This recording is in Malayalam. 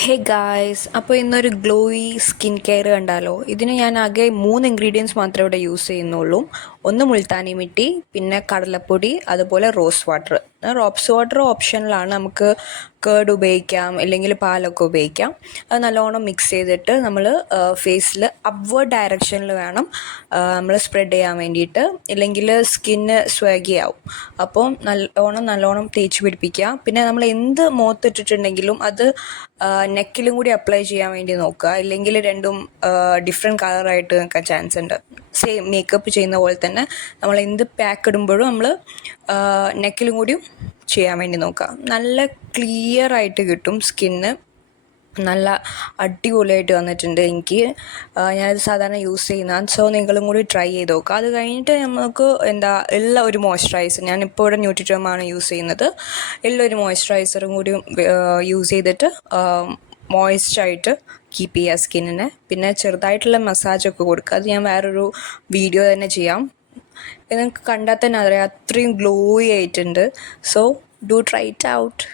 ഹേ ഗായ്സ്, അപ്പോൾ ഇന്നൊരു ഗ്ലോയി സ്കിൻ കെയർ കണ്ടാലോ. ഇതിന് ഞാൻ ആകെ 3 ഇൻഗ്രീഡിയൻസ് മാത്രമേ ഇവിടെ യൂസ് ചെയ്യുന്നുള്ളൂ. ഒന്ന് മുൾത്താനി മിട്ടി, പിന്നെ കടലപ്പൊടി, അതുപോലെ റോസ് വാട്ടർ. റോസ് വാട്ടർ ഓപ്ഷനിലാണ്, നമുക്ക് കേർഡ് ഉപയോഗിക്കാം, അല്ലെങ്കിൽ പാലൊക്കെ ഉപയോഗിക്കാം. അത് നല്ലോണം മിക്സ് ചെയ്തിട്ട് നമ്മൾ ഫേസിൽ അപ്വേർഡ് ഡയറക്ഷനിൽ വേണം നമ്മൾ സ്പ്രെഡ് ചെയ്യാൻ വേണ്ടിയിട്ട്, ഇല്ലെങ്കിൽ സ്കിന്ന് സ്വാഗി ആവും. അപ്പോൾ നല്ലോണം തേച്ച് പിടിപ്പിക്കുക. പിന്നെ നമ്മൾ എന്ത് മുഖത്തിട്ടിട്ടുണ്ടെങ്കിലും അത് നെക്കിലും കൂടി അപ്ലൈ ചെയ്യാൻ വേണ്ടി നോക്കുക, ഇല്ലെങ്കിൽ രണ്ടും ഡിഫറെൻറ്റ് കളറായിട്ട് നിൽക്കാൻ ചാൻസ് ഉണ്ട്. സെയിം മേക്കപ്പ് ചെയ്യുന്ന പോലെ തന്നെ നമ്മൾ എന്ത് പാക്ക് ഇടുമ്പോഴും നമ്മൾ നെക്കിലും കൂടിയും ചെയ്യാൻ വേണ്ടി നോക്കുക. നല്ല ക്ലിയർ ആയിട്ട് കിട്ടും സ്കിന്ന്. നല്ല അടിപൊളിയായിട്ട് വന്നിട്ടുണ്ട് എനിക്ക്. ഞാനത് സാധാരണ യൂസ് ചെയ്യുന്നതാണ്. സോ നിങ്ങളും കൂടി ട്രൈ ചെയ്ത് നോക്കുക. അത് കഴിഞ്ഞിട്ട് നമുക്ക് ഉള്ള ഒരു മോയ്സ്ചറൈസർ, ഞാനിപ്പോൾ ഇവിടെ ന്യൂട്രിറ്റോമാണ് യൂസ് ചെയ്യുന്നത്. ഉള്ളൊരു മോയ്സ്ചറൈസറും കൂടി യൂസ് ചെയ്തിട്ട് മോയ്സ്ചറായിട്ട് കീപ്പ് ചെയ്യുക സ്കിന്നിനെ. പിന്നെ ചെറുതായിട്ടുള്ള മസാജൊക്കെ കൊടുക്കുക. അത് ഞാൻ വേറൊരു വീഡിയോ തന്നെ ചെയ്യാം. നിങ്ങൾക്ക് കണ്ടാൽ തന്നെ അറിയാം, അത്രയും ഗ്ലോയി ആയിട്ടുണ്ട്. So do try it out.